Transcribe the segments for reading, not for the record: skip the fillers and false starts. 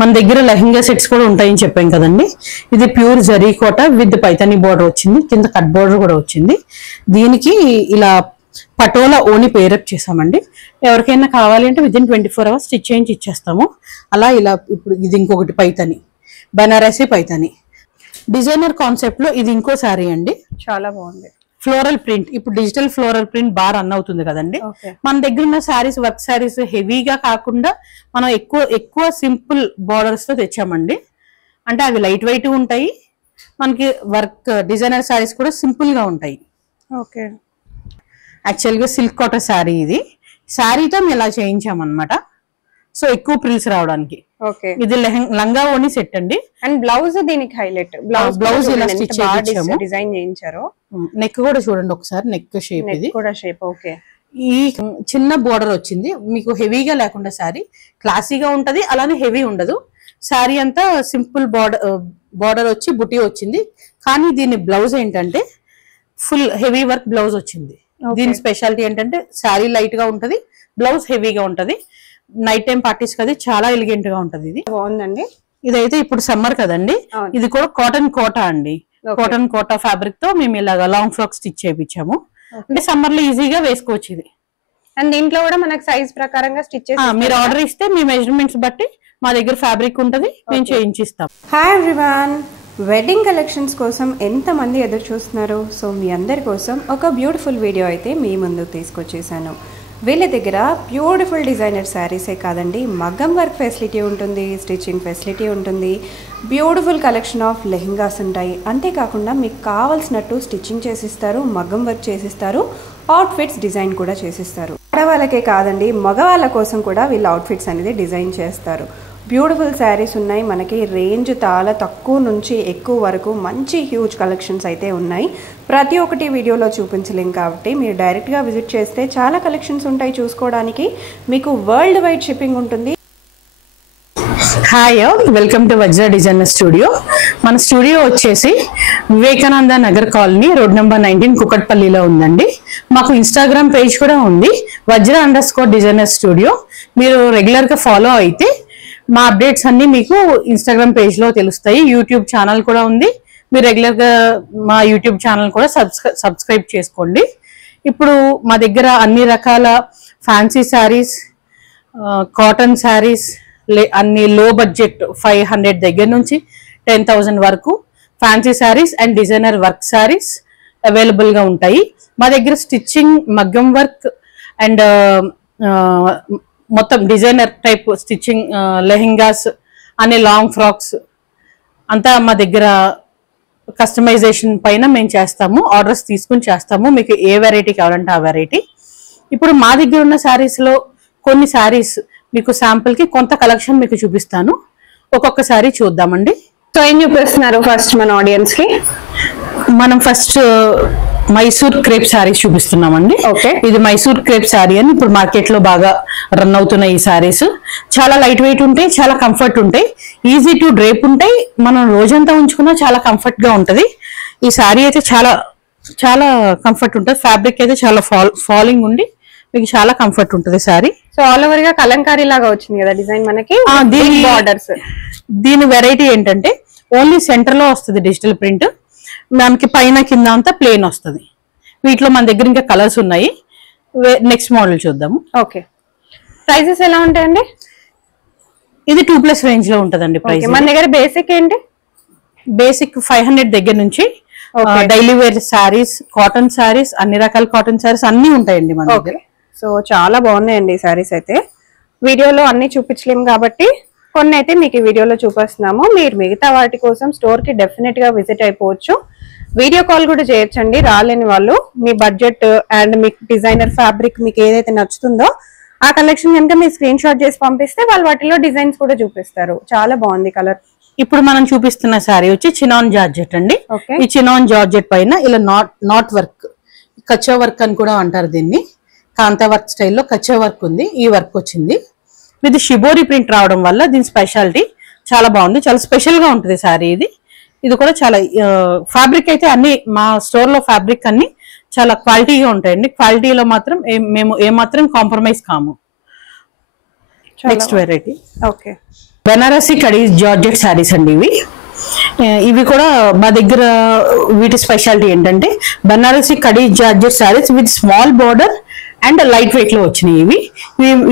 మన దగ్గర లెహంగా సెట్స్ కూడా ఉంటాయని చెప్పాం కదండి. ఇది pure zari Kota with Paithani border వచ్చింది, కింద కట్ బోర్డర్ కూడా వచ్చింది. దీనికి ఇలా పటోలా ఓని పేరప్ చేసామండి. ఎవరికైనా కావాలి అంటే విదిన్ 24 hours స్టిచ్ చేయించి ఇచ్చేస్తాము. అలా ఇలా ఇప్పుడు ఇది ఇంకొకటి పైతానీ, బనారసి పైతానీ డిజైనర్ కాన్సెప్ట్ లో ఇది ఇంకో శారీ అండి. చాలా బాగుంది. ఫ్లోరల్ ప్రింట్, ఇప్పుడు డిజిటల్ ఫ్లోరల్ ప్రింట్ బాగా రన్ అవుతుంది కదండి. మన దగ్గర ఉన్న శారీస్ వర్క్ శారీస్ హెవీగా కాకుండా మనం ఎక్కువ సింపుల్ బార్డర్స్ తో తెచ్చామండి. అంటే అవి లైట్ వెయిట్ ఉంటాయి, మనకి వర్క్ డిజైనర్ శారీస్ కూడా సింపుల్ గా ఉంటాయి. ఓకే, యాక్చువల్ గా సిల్క్ కాటన్ శారీ, ఇది శారీతో మేము ఇలా చేయించామన్నమాట. సో ఎక్కువ ప్రిల్స్ రావడానికి. ఓకే, ఇది లంగా ఓని సెట్ అండి. అండ్ బ్లౌజ్ దీనికి హైలైట్. బ్లౌజ్ ఇలా స్టిచ్ చేయించాము, డిజైన్ చేయించారు. నెక్ కూడా చూడండి ఒకసారి, నెక్ షేప్ ఇది కూడా షేప్. ఓకే, ఈ చిన్న బోర్డర్ వచ్చింది మీకు, హెవీగా లేకుండా శారీ క్లాసీగా ఉంటది, అలానే హెవీ ఉండదు. శారీ అంతా సింపుల్ బోర్డర్ వచ్చి బుటీ వచ్చింది. కానీ దీని బ్లౌజ్ ఏంటంటే ఫుల్ హెవీ వర్క్ బ్లౌజ్ వచ్చింది. దీని స్పెషాలిటీ ఏంటంటే శారీ లైట్ గా ఉంటది, బ్లౌజ్ హెవీగా ఉంటది. నైట్ టైం పార్టీస్ కది చాలా ఎలిగెంట్ గా ఉంటది. ఇది బాగుందండి. ఇదైతే ఇప్పుడు సమ్మర్ కదండి, ఇది కూడా కాటన్ కోటా అండి. కాటన్ కోటా ఫ్యాబ్రిక్ తో మేము ఇలాగా లాంగ్ ఫ్రాక్ స్టిచ్ చేయించాము. అంటే సమ్మర్ లో ఈజీగా వేసుకోవచ్చు ఇది. అండ్ దీంట్లో కూడా మనకు సైజ్ ప్రకారంగా స్టిచ్ చేసి మీరు ఆర్డర్ ఇస్తే మీ మెజర్మెంట్స్ బట్టి మా దగ్గర ఫ్యాబ్రిక్ ఉంటది, మేము చేయించిస్తాం. హాయ్ ఎవ్రీవన్, వెడ్డింగ్ కలెక్షన్స్ కోసం ఎంతమంది ఎదురు చూస్తున్నారు. సో మీ అందరి కోసం ఒక బ్యూటిఫుల్ వీడియో అయితే మీ ముందుకు తీసుకొచ్చేసాను. వీళ్ళ దగ్గర బ్యూటిఫుల్ డిజైనర్ శారీసే కాదండి, మగ్గం వర్క్ ఫెసిలిటీ ఉంటుంది, స్టిచ్చింగ్ ఫెసిలిటీ ఉంటుంది, బ్యూటిఫుల్ కలెక్షన్ ఆఫ్ లెహెంగాస్ ఉంటాయి. అంతేకాకుండా మీకు కావాల్సినట్టు స్టిచ్చింగ్ చేసిస్తారు, మగ్గం వర్క్ చేసిస్తారు, అవుట్ఫిట్స్ డిజైన్ కూడా చేసిస్తారు. ఆడవాళ్ళకే కాదండి, మగవాళ్ళ కోసం కూడా వీళ్ళు అవుట్ఫిట్స్ అనేది డిజైన్ చేస్తారు. బ్యూటిఫుల్ శారీస్ ఉన్నాయి మనకి. రేంజ్ చాలా తక్కువ నుంచి ఎక్కువ వరకు మంచి హ్యూజ్ కలెక్షన్స్ అయితే ఉన్నాయి. ప్రతి ఒక్కటి వీడియోలో చూపించలేం కాబట్టి మీరు డైరెక్ట్గా విజిట్ చేస్తే చాలా కలెక్షన్స్ ఉంటాయి చూసుకోవడానికి. మీకు వరల్డ్ వైడ్ షిప్పింగ్ ఉంటుంది. Hi, welcome to Vajra designer studio. మన స్టూడియో వచ్చేసి Vivekananda Nagar colony, road number 19, కుకట్పల్లిలో ఉందండి. మాకు ఇన్స్టాగ్రామ్ పేజ్ కూడా ఉంది, వజ్ర_డిజైనర్ స్టూడియో. మీరు రెగ్యులర్ గా ఫాలో అయితే మా అప్డేట్స్ అన్ని మీకు ఇన్స్టాగ్రామ్ పేజ్ లో తెలుస్తాయి. యూట్యూబ్ ఛానల్ కూడా ఉంది, మీరు రెగ్యులర్ గా మా యూట్యూబ్ ఛానల్ కూడా సబ్స్క్రైబ్ చేసుకోండి. ఇప్పుడు మా దగ్గర అన్ని రకాల ఫ్యాన్సీ శారీస్, కాటన్ శారీస్, అన్ని లో బడ్జెట్ 500 దగ్గర నుంచి 10,000 వరకు fancy saris and designer work saris available గా ఉంటాయి. మా దగ్గర స్టిచ్చింగ్, మగ్గం వర్క్ అండ్ మొత్తం డిజైనర్ టైప్ స్టిచ్చింగ్, లెహెంగాస్ అనే లాంగ్ ఫ్రాక్స్ అంతా మా దగ్గర కస్టమైజేషన్ పైన మేము చేస్తాము. ఆర్డర్స్ తీసుకుని చేస్తాము. మీకు ఏ వెరైటీ కావాలంటే ఆ వెరైటీ. ఇప్పుడు మా దగ్గర ఉన్న శారీస్ లో కొన్ని శారీస్ మీకు శాంపుల్ కి కొంత కలెక్షన్ మీకు చూపిస్తాను. ఒక్కొక్క శారీ చూద్దామండి. సో ఏం చూపిస్తున్నారు ఫస్ట్ మన ఆడియన్స్ కి? మనం ఫస్ట్ మైసూర్ క్రేప్ శారీస్ చూపిస్తున్నామండి. ఓకే, ఇది మైసూర్ క్రేప్ శారీ అని ఇప్పుడు మార్కెట్ లో బాగా రన్ అవుతున్నాయి. ఈ శారీస్ చాలా లైట్ వెయిట్ ఉంటాయి, చాలా కంఫర్ట్ ఉంటాయి, ఈజీ టు డ్రేప్ ఉంటాయి. మనం రోజంతా ఉంచుకున్నా చాలా కంఫర్ట్ గా ఉంటది. ఈ శారీ అయితే చాలా చాలా కంఫర్ట్ ఉంటుంది. ఫ్యాబ్రిక్ అయితే చాలా ఫాలింగ్ ఉండి మీకు చాలా కంఫర్ట్ ఉంటుంది శారీ. సో ఆల్ ఓవర్ గా కలంకారీ లాగా వచ్చింది కదా డిజైన్ మనకి. దీని బార్డర్స్, దీని వెరైటీ ఏంటంటే ఓన్లీ సెంటర్ లో వస్తుంది డిజిటల్ ప్రింట్, మనకి పైన కింద అంతా ప్లేన్ వస్తుంది. వీటిలో మన దగ్గర ఇంకా కలర్స్ ఉన్నాయి. నెక్స్ట్ మోడల్ చూద్దాము. ఓకే, ప్రైజెస్ ఎలా ఉంటాయండి? ఇది 2+ రేంజ్ లో ఉంటదండి ప్రైస్. మన దగ్గర బేసిక్ ఏంటి? బేసిక్ 500 దగ్గర నుంచి daily wear saris, cotton saris, అన్ని రకాల కాటన్ శారీస్ అన్ని ఉంటాయండి మన దగ్గర. సో చాలా బాగున్నాయండి శారీస్ అయితే. వీడియోలో అన్ని చూపించలేము కాబట్టి కొన్ని అయితే మీకు ఈ వీడియోలో చూపిస్తున్నాము. మీరు మిగతా వాటి కోసం స్టోర్ కి డెఫినెట్ గా విజిట్ అయిపోవచ్చు. వీడియో కాల్ కూడా చేయొచ్చండి రాలేని వాళ్ళు. మీ బడ్జెట్ అండ్ మీకు డిజైనర్ ఫ్యాబ్రిక్ మీకు ఏదైతే నచ్చుతుందో ఆ కలెక్షన్ కనుక మీరు స్క్రీన్ షాట్ చేసి పంపిస్తే వాళ్ళు వాటిలో డిజైన్స్ కూడా చూపిస్తారు. చాలా బాగుంది కలర్. ఇప్పుడు మనం చూపిస్తున్న శారీ వచ్చి చినాన్ జార్జెట్ అండి. ఈ చినాన్ జార్జెట్ పైన ఇలా నాట్ వర్క్, కచ్చా వర్క్ అని కూడా అంటారు దీన్ని. కాంతా వర్క్ స్టైల్లో కచ్చా వర్క్ ఉంది. ఈ వర్క్ వచ్చింది విత్ షిబోరి ప్రింట్ రావడం వల్ల దీని స్పెషాలిటీ చాలా బాగుంది. చాలా స్పెషల్ గా ఉంటుంది శారీ ఇది. ఇది కూడా చాలా ఫ్యాబ్రిక్ అయితే అన్ని మా స్టోర్ లో ఫ్యాబ్రిక్ అన్ని చాలా క్వాలిటీగా ఉంటాయండి. క్వాలిటీలో మాత్రం మేము ఏమాత్రం కాంప్రమైజ్ కాము. Next variety. ఓకే, బెనారసి కడి జార్జెట్ శారీస్ అండి ఇవి. ఇవి కూడా మా దగ్గర వీటి స్పెషాలిటీ ఏంటంటే బెనారసి కడి georgette saris with small border and light weight లో వచ్చినాయి.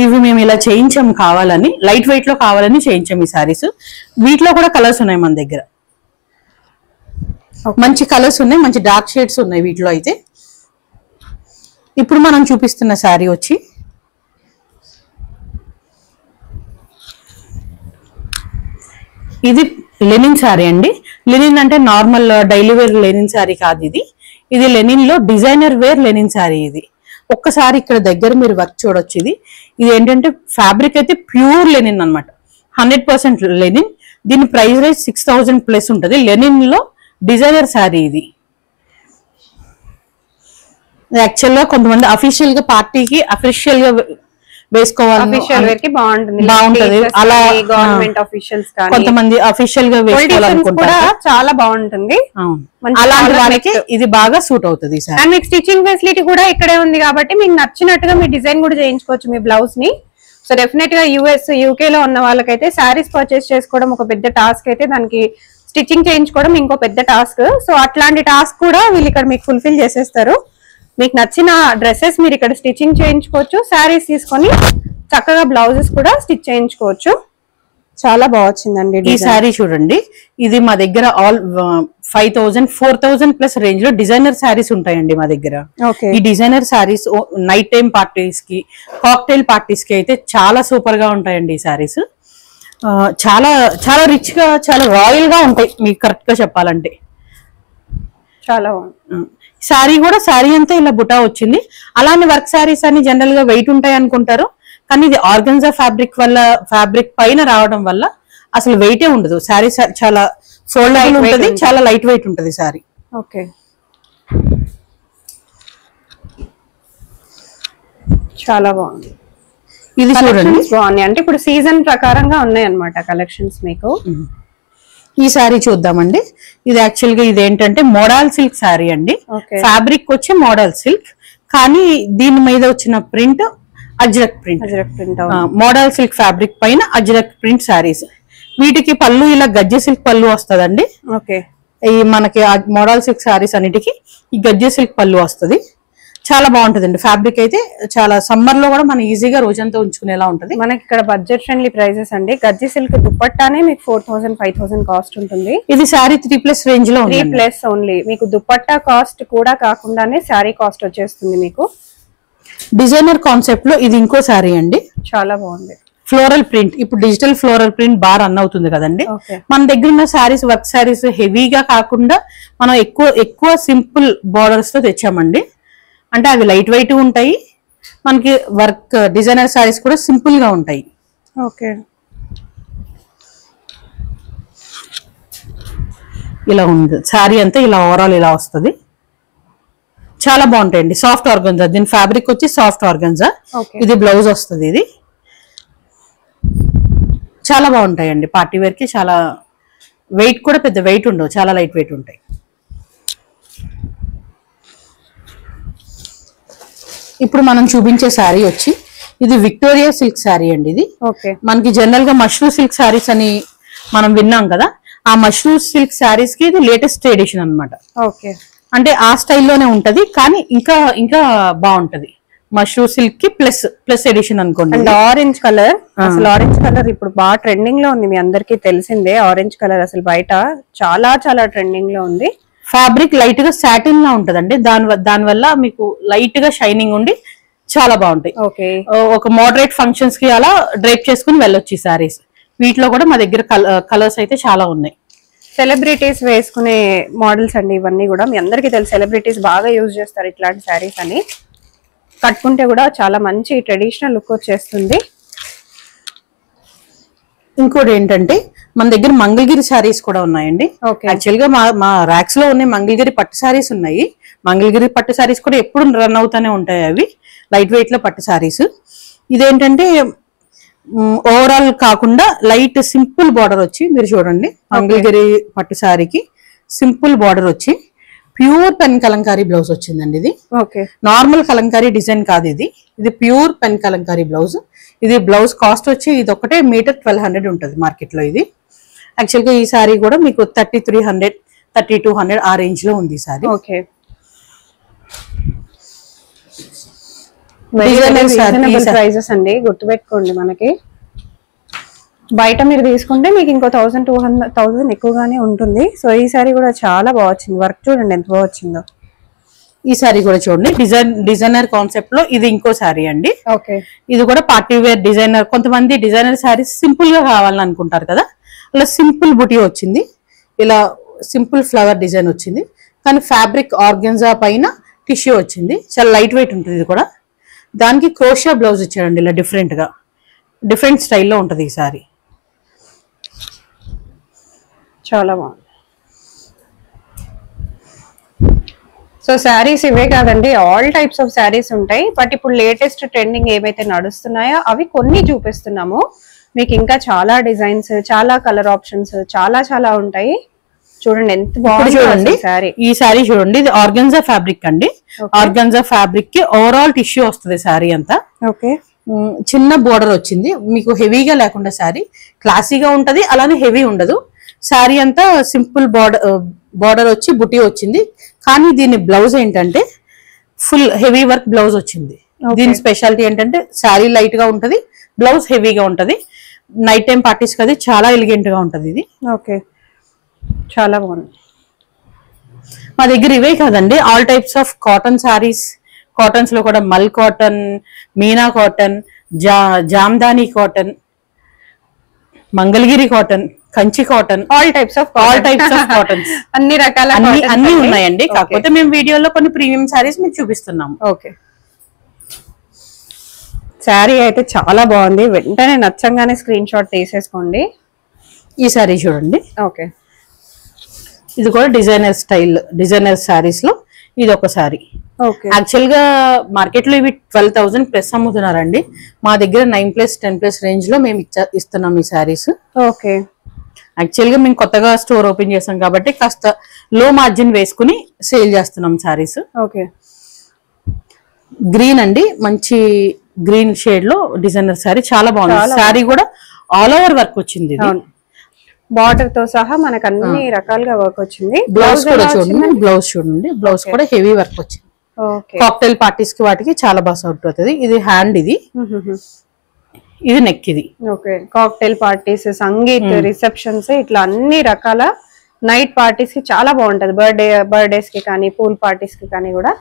ఇవి మేము ఇలా చేయించాం, కావాలని లైట్ వెయిట్ లో కావాలని చేయించాం ఈ శారీస్. వీటిలో కూడా కలర్స్ ఉన్నాయి మన దగ్గర, మంచి కలర్స్ ఉన్నాయి, మంచి డార్క్ షేడ్స్ ఉన్నాయి వీటిలో అయితే. ఇప్పుడు మనం చూపిస్తున్న శారీ వచ్చి ఇది లెనిన్ శారీ అండి. లెనిన్ అంటే normal daily wear linen sari కాదు ఇది లెనిన్ లో డిజైనర్ వేర్ లెనిన్ శారీ. ఇది ఒక్కసారి ఇక్కడ దగ్గర మీరు వర్క్ చూడొచ్చు. ఇది ఏంటంటే ఫ్యాబ్రిక్ అయితే ప్యూర్ లెనిన్ అనమాట, 100% లెనిన్. దీని ప్రైస్ రేంజ్ 6000 ప్లస్ ఉంటుంది. లెనిన్ లో డిజైనర్ శారీ ఇది. యాక్చువల్ గా కొంతమంది అఫీషియల్ గా పార్టీకి అఫీషియల్ గా వేసుకోవాలి, బాగుంటది. అలా గవర్నమెంట్ ఆఫీషియల్స్ కొంతమంది అఫీషియల్ గా వేసుకోవాలనుకుంటారు, చాలా బాగుంటుంది. అలాంటి వాళ్ళకి ఇది బాగా సూట్ అవుతుంది. అండ్ మీకు స్టిచింగ్ ఫెసిలిటీ కూడా ఇక్కడే ఉంది కాబట్టి మీకు నచ్చినట్టుగా మీ డిజైన్ కూడా చేయించుకోవచ్చు మీ బ్లౌజ్ ని. సో డెఫినెట్ గా యూఎస్ యూకే లో ఉన్న వాళ్ళకైతే శారీస్ పర్చేస్ చేసుకోవడం ఒక పెద్ద టాస్క్ అయితే, దానికి స్టిచ్చింగ్ చేయించుకోవడం ఇంకో పెద్ద టాస్క్. సో అట్లాంటి టాస్క్ కూడా వీళ్ళు ఇక్కడ మీకు ఫుల్ఫిల్ చేసేస్తారు. మీకు నచ్చిన డ్రెస్సెస్ మీరు ఇక్కడ స్టిచ్చింగ్ చేయించుకోవచ్చు, శారీస్ తీసుకొని చక్కగా బ్లౌజెస్ కూడా స్టిచ్ చేయించుకోవచ్చు. చాలా బాగా వచ్చిందండి ఈ శారీ చూడండి. ఇది మా దగ్గర ఆల్ 5000 4000 ప్లస్ రేంజ్ లో డిజైనర్ శారీస్ ఉంటాయండి మా దగ్గర. ఈ designer saris night time parties కి, కాక్టైల్ పార్టీస్ కి అయితే చాలా సూపర్ గా ఉంటాయండి ఈ శారీస్. చాలా చాలా రిచ్ గా, చాలా రాయల్ గా ఉంటాయి మీకు కరెక్ట్ గా చెప్పాలంటే. చాలా శారీ కూడా శారీ అంతా ఇలా బుటా వచ్చింది. అలానే వర్క్ శారీస్ అని జనరల్ గా వెయిట్ ఉంటాయి అనుకుంటారు, కానీ ఇది ఆర్గన్జా ఫ్యాబ్రిక్ వల్ల, ఫ్యాబ్రిక్ పైన రావడం వల్ల అసలు వెయిటే ఉండదు. శారీ చాలా ఫోల్డబుల్ ఉంటుంది, చాలా లైట్ వెయిట్ ఉంటుంది శారీ. ఓకే, చాలా బాగుంది. ఇది చూడండి, బాగున్నాయి. అంటే ఇప్పుడు సీజన్ ప్రకారంగా ఉన్నాయి అన్నమాట కలెక్షన్స్ మీకు. ఈ శారీ చూద్దామండి. ఇది యాక్చువల్ గా ఇదేంటంటే మోడల్ సిల్క్ శారీ అండి. ఫ్యాబ్రిక్ వచ్చి మోడల్ సిల్క్, కానీ దీని మీద వచ్చిన print Ajrak print. Model silk fabric పైన అజ్రక్ ప్రింట్ శారీస్. వీటికి పళ్ళు ఇలా గజ్జె సిల్క్ పళ్ళు వస్తుందండి. ఈ మనకి మోడల్ సిల్క్ శారీస్ అన్నిటికీ ఈ గజ్జె సిల్క్ పళ్ళు వస్తుంది. చాలా బాగుంటదండి. ఫ్యాబ్రిక్ అయితే చాలా సమ్మర్ లో కూడా మనం ఈజీగా రోజంతా ఉంచుకునేలా ఉంటది. మనకి ఇక్కడ బడ్జెట్ ఫ్రెండ్లీ ప్రైజెస్ అండి. గజ్జి సిల్క్ దుపట్టానే మీకు 4000 5000 కాస్ట్ ఉంటుంది. ఇది శారీ 3+ రేంజ్ లో 3+ ఓన్లీ. మీకు దుపట్టా కాస్ట్ కూడా కాకుండానే శారీ కాస్ట్ వచ్చేస్తుంది మీకు. డిజైనర్ కాన్సెప్ట్ లో ఇది ఇంకో శారీ అండి. చాలా బాగుంది. ఫ్లోరల్ ప్రింట్, ఇప్పుడు డిజిటల్ ఫ్లోరల్ ప్రింట్ బాగా రన్ అవుతుంది కదండి. మన దగ్గర ఉన్న శారీస్ వర్క్ శారీస్ హెవీగా కాకుండా మనం ఎక్కువ సింపుల్ బార్డర్స్ తో తెచ్చామండి. అంటే అవి లైట్ వెయిట్ ఉంటాయి, మనకి వర్క్ డిజైనర్ శారీస్ కూడా సింపుల్ గా ఉంటాయి. ఓకే, ఇలా ఉంది శారీ అంతా. ఇలా ఓవరాల్ ఇలా వస్తుంది. చాలా బాగుంటాయండి. సాఫ్ట్ ఆర్గన్జా, దీని ఫ్యాబ్రిక్ వచ్చి సాఫ్ట్ ఆర్గన్జా. ఇది బ్లౌజ్ వస్తుంది. ఇది చాలా బాగుంటాయండి. పార్టీ వేర్ కి చాలా వెయిట్ కూడా పెద్ద వెయిట్ ఉండవు, చాలా లైట్ వెయిట్ ఉంటాయి. ఇప్పుడు మనం చూపించే శారీ వచ్చి ఇది విక్టోరియా సిల్క్ శారీ అండి. ఇది మనకి జనరల్ గా మష్రూ సిల్క్ శారీస్ అని మనం విన్నాం కదా, ఆ మష్రూ సిల్క్ శారీస్ కి ఇది లేటెస్ట్ ఎడిషన్ అనమాట. అంటే ఆ స్టైల్లోనే ఉంటది, కానీ ఇంకా ఇంకా బాగుంటది. మష్రూ సిల్క్ కి ప్లస్ ఎడిషన్ అనుకోండి. అండ్ ఆరెంజ్ కలర్, అసలు ఆరెంజ్ కలర్ ఇప్పుడు బాగా ట్రెండింగ్ లో ఉంది, మీ అందరికి తెలిసిందే. ఆరెంజ్ కలర్ అసలు బయట చాలా చాలా ట్రెండింగ్ లో ఉంది. ఫ్యాబ్రిక్ లైట్ గా సాటిన్ లా ఉంటదండి. దాని వల్ల మీకు లైట్ గా షైనింగ్ ఉండి చాలా బాగుంటాయి. ఒక మోడరేట్ ఫంక్షన్స్ కి అలా డ్రైప్ చేసుకుని వెళ్ళొచ్చు ఈ సారీస్. వీటిలో కూడా మా దగ్గర కలర్స్ అయితే చాలా ఉన్నాయి. సెలబ్రిటీస్ వేసుకునే మోడల్స్ అండి ఇవన్నీ కూడా. మీ అందరికీ తెలుసు సెలబ్రిటీస్ బాగా యూజ్ చేస్తారు ఇట్లాంటి శారీస్ అని. కట్టుకుంటే కూడా చాలా మంచి ట్రెడిషనల్ లుక్ వచ్చేస్తుంది. ఇంకోటి ఏంటంటే మన దగ్గర మంగళగిరి శారీస్ కూడా ఉన్నాయండి. యాక్చువల్ గా మా ర్యాక్స్ లో ఉన్నాయి మంగళగిరి పట్టు శారీస్ ఉన్నాయి. మంగళగిరి పట్టు శారీస్ కూడా ఎప్పుడు రన్ అవుతానే ఉంటాయి. అవి లైట్ వెయిట్ లో పట్టు శారీస్. ఇదేంటంటే ఓవరాల్ కాకుండా లైట్ సింపుల్ బార్డర్ వచ్చి, మీరు చూడండి మంగళగిరి పట్టు శారీకి సింపుల్ బార్డర్ వచ్చి ప్యూర్ పెన్ కలంకారీ బ్లౌజ్ వచ్చిందండి. ఇది ఓకే, నార్మల్ కలంకారీ డిజైన్ కాదు, ఇది ప్యూర్ పెన్ కలంకారీ బ్లౌజ్. ఇది బ్లౌజ్ కాస్ట్ వచ్చి ఇది ఒకటే మీటర్ 1200 ఉంటుంది మార్కెట్ లో. ఇది యాక్చువల్ గా ఈ సారీ కూడా మీకు 3300 3200 ఆ రేంజ్ లో ఉంది ఈ సారీ. ఓకే, ప్రైజెస్ అండి గుర్తుపెట్టుకోండి. మనకి బయట మీరు తీసుకుంటే మీకు ఇంకో 1000 ఎక్కువగానే ఉంటుంది. సో ఈ సారీ కూడా చాలా బాగా వచ్చింది. వర్క్ చూడండి ఎంత బాగా వచ్చిందో. ఈ సారీ కూడా చూడండి, డిజైనర్ కాన్సెప్ట్ లో ఇది ఇంకో సారీ అండి. ఓకే, ఇది కూడా పార్టీ వేర్ డిజైనర్. కొంతమంది డిజైనర్ సారీస్ సింపుల్ గా కావాలని అనుకుంటారు కదా, అలా సింపుల్ బుటీ వచ్చింది. ఇలా సింపుల్ ఫ్లవర్ డిజైన్ వచ్చింది, కానీ ఫ్యాబ్రిక్ ఆర్గెన్జా పైన టిష్యూ వచ్చింది. చాలా లైట్ వెయిట్ ఉంటుంది. ఇది కూడా దానికి క్రోషియా బ్లౌజ్ ఇచ్చాడండి. ఇలా డిఫరెంట్ స్టైల్లో ఉంటుంది ఈ సారీ. చాలా బాగుంది. సో శారీస్ ఇవే కాదండి, ఆల్ టైప్స్ ఆఫ్ శారీస్ ఉంటాయి. బట్ ఇప్పుడు లేటెస్ట్ ట్రెండింగ్ ఏవైతే నడుస్తున్నాయో అవి కొన్ని చూపిస్తున్నాము. మీకు ఇంకా చాలా డిజైన్స్, చాలా కలర్ ఆప్షన్స్ చాలా ఉంటాయి. చూడండి ఎంత బాగుంది చూడండి సారీ. ఈ సారీ చూడండి, ఇది ఆర్గన్జా ఫ్యాబ్రిక్ అండి. ఆర్గన్జా ఫ్యాబ్రిక్ కి ఓవరాల్ టిష్యూ వస్తుంది సారీ అంతా. ఓకే, చిన్న బోర్డర్ వచ్చింది. మీకు హెవీగా లేకుండా సారీ క్లాసీగా ఉంటది, అలానే హెవీ ఉండదు. సారీ అంతా సింపుల్ బార్డర్ వచ్చి బుటీ వచ్చింది. కానీ దీని బ్లౌజ్ ఏంటంటే ఫుల్ హెవీ వర్క్ బ్లౌజ్ వచ్చింది. దీని స్పెషాలిటీ ఏంటంటే సారీ లైట్ గా ఉంటది, బ్లౌజ్ హెవీగా ఉంటది. నైట్ టైం పార్టీస్ కది చాలా ఎలిగెంట్ గా ఉంటది ఇది. ఓకే, చాలా బాగుంది. మా దగ్గర ఇవే కాదండి, all types of cotton saris. Cottons లో కూడా మల్ cotton, Meena cotton, Jamdani cotton, Mangalagiri cotton, Kanchi cotton, all types of cottons అన్ని రకాల అన్ని ఉన్నాయండి. కాకపోతే మేము వీడియోలో కొన్ని ప్రీమియం సారీస్ మీకు చూపిస్తున్నాము. ఓకే, శారీ అయితే చాలా బాగుంది. వెంటనే నచ్చంగానే స్క్రీన్ షాట్ తీసేసుకోండి. ఈ సారీ చూడండి. ఓకే, ఇది కూడా డిజైనర్ సారీస్ లో ఇది ఒక సారీ. యాక్చువల్ గా మార్కెట్ లో ఇవి 12,000 ప్లస్ అమ్ముతున్నారండి. మా దగ్గర 9+, 10+ రేంజ్ లో మేము ఇస్తున్నాం ఈ సారీస్. ఓకే, యాక్చువల్ గా మేము కొత్తగా స్టోర్ ఓపెన్ చేసాం కాబట్టి కాస్త లో మార్జిన్ వేసుకుని సేల్ చేస్తున్నాం సారీస్. ఓకే, గ్రీన్ అండి, మంచి గ్రీన్ షేడ్ లో డిజైనర్ సారీ చాలా బాగుంది. సారీ కూడా ఆల్ ఓవర్ వర్క్ వచ్చింది. బార్డర్ తో సహా మనకు అన్ని రకాలుగా వర్క్ వచ్చింది. బ్లౌజ్ కూడా చూడండి, బ్లౌజ్ కూడా హెవీ వర్క్ వచ్చింది. కాక్టైల్ పార్టీస్ కి వాటికి చాలా బాగా సూట్ అవుతుంది. ఇది హ్యాండ్, ఇది నెక్. ఇది okay, cocktail parties, sangeet, receptions, ఇట్లా అన్ని రకాల నైట్ పార్టీస్ కి చాలా బాగుంటది. బర్త్డేస్ కి కానీ పూల్ పార్టీస్ కి కానీ కూడా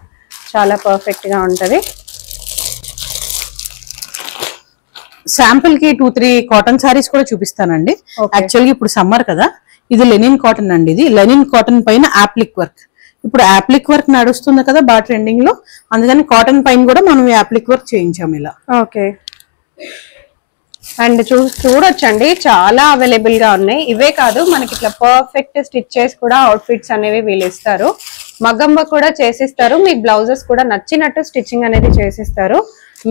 చాలా పర్ఫెక్ట్ గా ఉంటది. శాంపుల్ కి 2-3 కాటన్ సారీస్ కూడా చూపిస్తానండి. యాక్చువల్గా ఇప్పుడు సమ్మర్ కదా, ఇది లెనిన్ కాటన్ అండి. ఇది లెనిన్ కాటన్ పైన యాప్లిక్ వర్క్. ఇప్పుడు యాప్లిక్ వర్క్ నడుస్తుంది కదా బాగా ట్రెండింగ్ లో, అందుకని కాటన్ పైన కూడా మనం యాప్లిక్ వర్క్ చేయించాము ఇలా. ఓకే, అండ్ చూడొచ్చండి చాలా అవైలబుల్ గా ఉన్నాయి. ఇవే కాదు మనకి ఇట్లా పర్ఫెక్ట్ స్టిచెస్ కూడా అవుట్ఫిట్స్ అనేవి వీళ్ళు ఇస్తారు. మగ్గం వర్క్ కూడా చేసిస్తారు. మీకు బ్లౌజెస్ కూడా నచ్చినట్టు స్టిచ్చింగ్ అనేది చేసిస్తారు.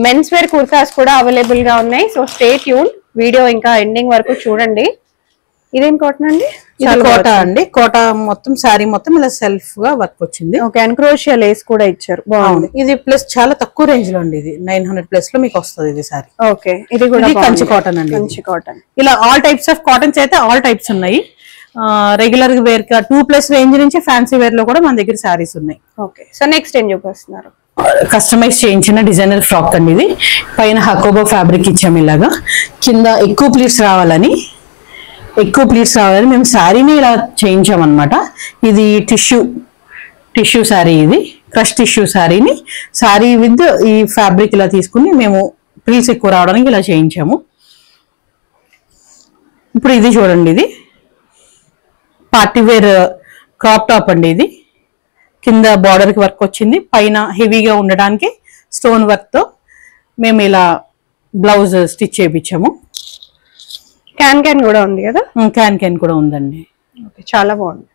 మెన్స్ వేర్ కుర్తాస్ కూడా అవైలబుల్ గా ఉన్నాయి. సో స్టే ట్యూన్, వీడియో ఇంకా ఎండింగ్ వరకు చూడండి. ఇదేం కాటన్ అండి? కోటా అండి. కోటా మొత్తం సారీ మొత్తం ఇలా సెల్ఫ్ గా వర్క్ వచ్చింది. ఓకే, అండ్ క్రోషియా లేస్ కూడా ఇచ్చారు. బాగుంది. ఇది ప్లస్ చాలా తక్కువ రేంజ్ లో అండి. ఇది 900+ లో మీకు వస్తుంది ఇది సారీ. ఓకే, ఇది కూడా కంచి కాటన్ అండి. కంచి కాటన్. ఇలా ఆల్ టైప్స్ ఆఫ్ కాటన్స్ అయితే ఆల్ టైప్స్ ఉన్నాయి. రెగ్యులర్ వేర్ గా 2+ రేంజ్ నుంచి ఫ్యాన్సీ వేర్ లో కూడా మన దగ్గర సారీస్ ఉన్నాయి. ఓకే, సో నెక్స్ట్ ఏం చూపిస్తున్నారు? కస్టమైజ్ చేయించిన డిజైనర్ ఫ్రాక్ అండి. ఇది పైన హకోబో ఫ్యాబ్రిక్ ఇచ్చాము. ఇలాగా కింద ఎక్కువ ప్లీట్స్ రావాలని మేము శారీని ఇలా చేయించామన్నమాట. ఇది టిష్యూ శారీ. ఇది క్రష్ టిష్యూ శారీని శారీ విత్ ఈ ఫ్యాబ్రిక్ ఇలా తీసుకుని మేము ప్లీట్స్ ఎక్కువ రావడానికి ఇలా చేయించాము. ఇప్పుడు ఇది చూడండి, ఇది పార్టీ వేర్ క్రాప్ టాప్ అండి. ఇది కింద బార్డర్ కి వర్క్ వచ్చింది, పైన హెవీగా ఉండడానికి స్టోన్ వర్క్ తో మేము ఇలా బ్లౌజ్ స్టిచ్ చేయించాము. క్యాన్ కూడా ఉంది కదా? క్యాన్ కూడా ఉందండి. చాలా బాగుంది.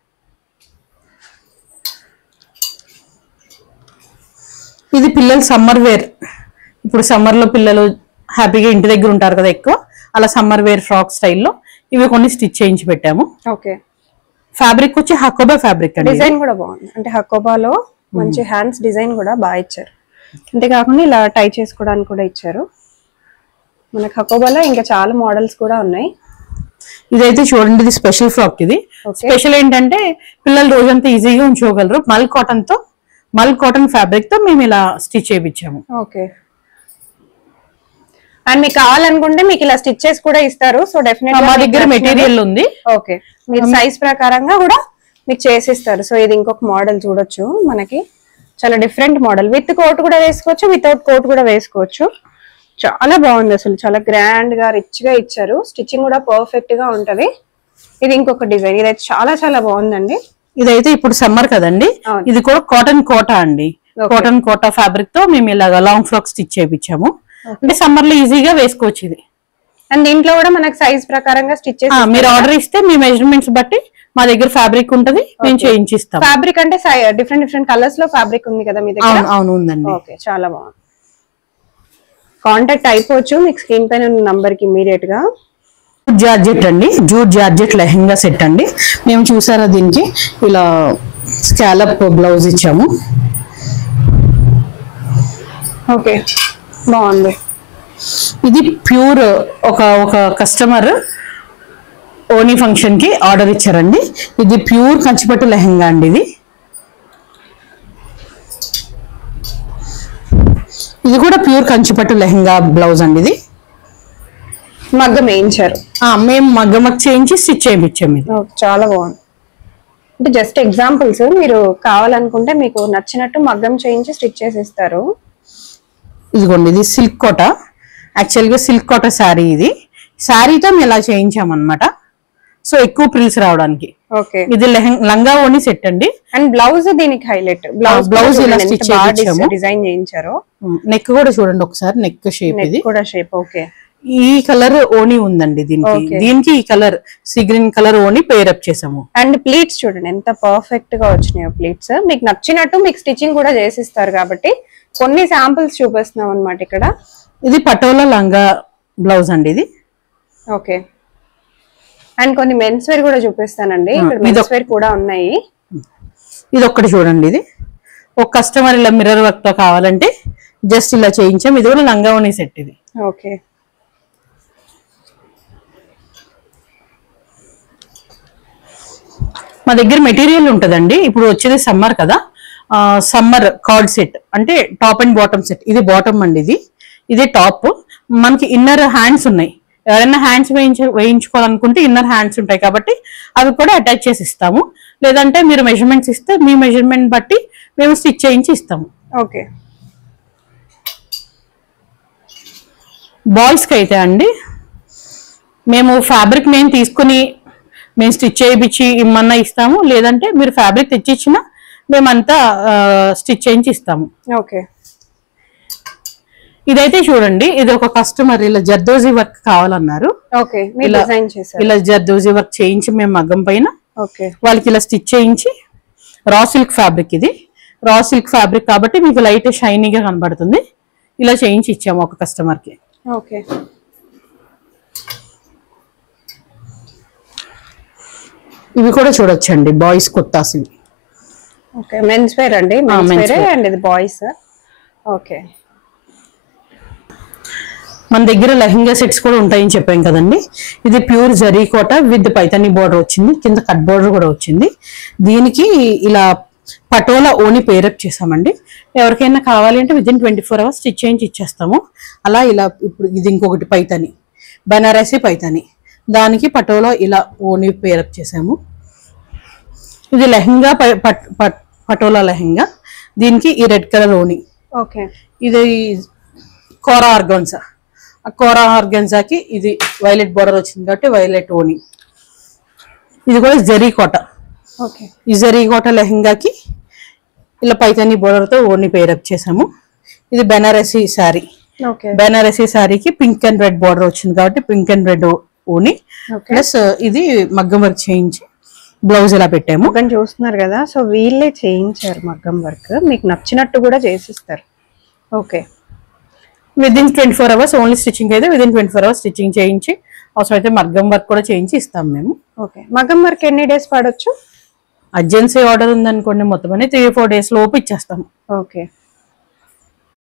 ఇది పిల్లలు సమ్మర్ వేర్. ఇప్పుడు సమ్మర్ లో పిల్లలు హ్యాపీగా ఇంటి దగ్గర ఉంటారు కదా ఎక్కువ, అలా సమ్మర్ వేర్ ఫ్రాక్ స్టైల్లో ఇవి కొన్ని స్టిచ్ చేయించి పెట్టాము. ఓకే, ఫ్యాబ్రిక్ వచ్చి హకోబా ఫ్యాబ్రిక్ అండి. డిజైన్ కూడా బాగుంది, అంటే హకోబాలో మంచి హ్యాండ్స్ డిజైన్ కూడా బాగా ఇచ్చారు. అంతేకాకుండా ఇలా టై చేసుకోవడానికి కూడా ఇచ్చారు. మనకి హకోబాలో ఇంకా చాలా మోడల్స్ కూడా ఉన్నాయి. ఇదైతే చూడండి, ఇది స్పెషల్ ఫ్రాక్. ఇది స్పెషల్ ఏంటంటే పిల్లలు రోజంతా ఈజీగా ఉంచుకోగలరు. మల్ కాటన్ ఫ్యాబ్రిక్ తో మేము ఇలా స్టిచ్ చేయించాము. ఓకే, అండ్ మీకు కావాలనుకుంటే మీకు ఇలా స్టిచెస్ కూడా ఇస్తారు. సో డెఫినెట్ మా దగ్గర మెటీరియల్ ఉంది. ఓకే, మీరు సైజ్ ప్రకారంగా కూడా మీకు చేసిస్తారు. సో ఇది ఇంకొక మోడల్ చూడొచ్చు, మనకి చాలా డిఫరెంట్ మోడల్. విత్ కోట్ కూడా వేసుకోవచ్చు, వితౌట్ కోట్ కూడా వేసుకోవచ్చు. చాలా బాగుంది, అసలు చాలా గ్రాండ్ గా రిచ్ గా ఇచ్చారు. స్టిచ్చింగ్ కూడా పర్ఫెక్ట్ గా ఉంటది. ఇది ఇంకొక డిజైన్, ఇదైతే చాలా చాలా బాగుందండి. ఇదైతే ఇప్పుడు సమ్మర్ కదండి, ఇది కూడా కాటన్ కోటా అండి. కాటన్ కోటా ఫ్యాబ్రిక్ తో మేము ఇలాగా లాంగ్ ఫ్రాక్ స్టిచ్ చేయించాము. అంటే సమ్మర్ లో ఈజీగా వేసుకోవచ్చు ఇది. అండ్ దీంట్లో కూడా మనకి సైజ్ ప్రకారంగా స్టిచ్ చేసి మీరు ఆర్డర్ ఇస్తే మీ మెజర్మెంట్స్ బట్టి మా దగ్గర ఫ్యాబ్రిక్ ఉంటది, మేము చేయించిస్తాం. ఫ్యాబ్రిక్ అంటే డిఫరెంట్ డిఫరెంట్ కలర్స్ లో ఫ్యాబ్రిక్ ఉంది కదా మీ దగ్గర? అవును, ఉందండి. ఓకే, చాలా బాగుంది. కాంటాక్ట్ అయిపోవచ్చు మీకు స్క్రీన్ పైన ఉన్న నంబర్ కి ఇమీడియట్ గా. జార్జెట్ అండి, జూట్ జార్జెట్ లెహెంగా సెట్ అండి. మేము చూసారా దీనికి ఇలా స్కాలప్ బ్లౌజ్ ఇచ్చాము. ఓకే, బాగుంది. ఇది ప్యూర్ ఒక కస్టమర్ ఓనీ ఫంక్షన్ కి ఆర్డర్ ఇచ్చారండి. ఇది ప్యూర్ కంచిపట్టు లెహెంగా అండి. ఇది కూడా ప్యూర్ కంచిపట్టు లెహెంగా బ్లౌజ్ అండి. ఇది మగ్గం వేయించారు, మేము మగ్గం చేయించి స్టిచ్ చేయించాము. ఇది చాలా బాగుంది. అంటే జస్ట్ ఎగ్జాంపుల్స్, మీరు కావాలనుకుంటే మీకు నచ్చినట్టు మగ్గం చేయించి స్టిచ్ చేసి ఇస్తారు. ఇదిగోండి, ఇది సిల్క్ కోట, యాక్చువల్ గా సిల్క్ కోట శారీ. ఇది శారీతో మేము ఇలా చేయించామన్నమాట. సో ఎక్కువ ప్రిల్స్ రావడానికి. ఓకే, ఇది లంగా ఓని సెట్ అండి. అండ్ బ్లౌజ్ దీనికి హైలైట్. బ్లౌజ్ ఇలా స్టిచ్ చేయించాము. డిజైన్ చేయించారు. నెక్ కూడా చూడండి ఒకసారి, నెక్ షేప్. ఇది కూడా షేప్. ఓకే, ఈ కలర్ ఓని ఉందండి దీనికి ఈ కలర్ సీ గ్రీన్ కలర్ ఓని పేర్ అప్ చేసాము. అండ్ ప్లీట్స్ చూడండి ఎంత పర్ఫెక్ట్ గా వచ్చినాయో ప్లీట్స్. మీకు నచ్చినట్టు మీకు స్టిచ్చింగ్ కూడా చేసిస్తారు కాబట్టి కొన్ని శాంపిల్స్ చూపిస్తున్నాం అన్నమాట ఇక్కడ. ఇది పటోలా లంగా బ్లౌజ్ అండి. ఇది ఓకే, అండ్ కొన్ని మెన్స్ వేర్ కూడా చూపిస్తానండి. ఇక్కడ మెన్స్ వేర్ కూడా ఉన్నాయి. ఇది ఒక్కటి చూడండి, ఇది ఒక కస్టమర్ ఇలా మిర్రర్ వర్క్ తో కావాలంటే జస్ట్ ఇలా చేయించాం. ఇది కూడా లంగా ఓని సెట్. ఇది ఓకే, మా దగ్గర మెటీరియల్ ఉంటదండి. ఇప్పుడు వచ్చేది సమ్మర్ కదా, సమ్మర్ కార్డ్ సెట్ అంటే టాప్ అండ్ బాటమ్ సెట్. ఇది బాటమ్ అండి. ఇది టాప్. మనకి ఇన్నర్ హ్యాండ్స్ ఉన్నాయి. ఎవరైనా హ్యాండ్స్ వేయించుకోవాలనుకుంటే ఇన్నర్ హ్యాండ్స్ ఉంటాయి కాబట్టి అవి కూడా అటాచ్ చేసి ఇస్తాము. లేదంటే మీరు మెజర్మెంట్స్ ఇస్తే మీ మెజర్మెంట్ బట్టి మేము స్టిచ్ చేయించి ఇస్తాము. ఓకే, బాయ్స్ కి అయితే అండి మేము ఫ్యాబ్రిక్ మేము తీసుకుని మేము స్టిచ్ చేయించి ఇమ్మన్నా ఇస్తాము. లేదంటే మీరు ఫ్యాబ్రిక్ తెచ్చిచ్చినా మేమంతా స్టిచ్ చేయించి ఇస్తాము. ఓకే, ఇదైతే చూడండి, ఇది ఒక కస్టమర్ ఇలా జర్దోజీ వర్క్ కావాలన్నారు. ఓకే, మీరు డిజైన్ చేశారు. ఇలా జర్దోజీ వర్క్ చేయించి మేము మగ్గం పైన వాళ్ళకి ఇలా స్టిచ్ చేయించి, రా సిల్క్ ఫ్యాబ్రిక్. ఇది రా సిల్క్ ఫ్యాబ్రిక్ కాబట్టి మీకు లైట్ షైనీగా కనబడుతుంది. ఇలా చేయించి ఇచ్చాము ఒక కస్టమర్ కి. ఓకే, ఇవి కూడా చూడొచ్చండి, బాయ్స్ కుర్తాస్. ఇవి ఓకే, మెన్స్ వేర్ అండి. మెన్స్ వేర్ అండ్ ఇది బాయ్స్. ఓకే, మన దగ్గర లెహంగా సెట్స్ కూడా ఉంటాయని చెప్పాం కదండి. ఇది pure zari Kota with Paithani border వచ్చింది, కింద కట్ బోర్డర్ కూడా వచ్చింది. దీనికి ఇలా పటోలా ఓని పేరప్ చేసామండి. ఎవరికైనా కావాలి అంటే విదిన్ 24 hours స్టిచ్ చేయించి ఇచ్చేస్తాము. అలా ఇలా ఇప్పుడు ఇది ఇంకొకటి పైతాని, బనారసి పైతాని, దానికి పటోలా ఇలా ఓని పేరప్ చేసాము. ఇది లెహంగా పటోలా లెహంగా. దీనికి ఈ రెడ్ కలర్ ఓని. ఓకే, ఇది కోరా ఆర్గాన్జా. ఆ కోరా ఆర్గాన్జాకి ఇది వైలెట్ బోర్డర్ వచ్చింది కాబట్టి వైలెట్ ఓని. ఇది కూడా జరీ కోట. ఓకే, ఈ జరీ కోట లెహంగాకి ఇలా పైతాని బోర్డర్ తో ఓని పేరప్ చేసాము. ఇది బెనారసీ శారీ. ఓకే, బెనారసీ శారీకి పింక్ అండ్ రెడ్ బోర్డర్ వచ్చింది కాబట్టి పింక్ అండ్ రెడ్ ఓని ప్లస్ ఇది మగ్గం వర్క్ చేయించి బ్లౌజ్ ఇలా పెట్టాము. చూస్తున్నారు కదా, సో వీళ్ళే చేయించారు మగ్గం వర్క్. మీకు నచ్చినట్టు కూడా చేసిస్తారు. Okay, within 24 hours only stitching అయితే విదిన్ 24 hours స్టిచ్చింగ్ చేయించి అవసరమైతే మగ్గం వర్క్ కూడా చేయించి ఇస్తాం మేము. ఓకే, మగ్గం వర్క్ ఎన్ని డేస్ పడొచ్చు? అర్జెన్సీ ఆర్డర్ ఉందనుకోండి మొత్తం అని 3-4 డేస్ లోపు ఇచ్చేస్తాం. ఓకే,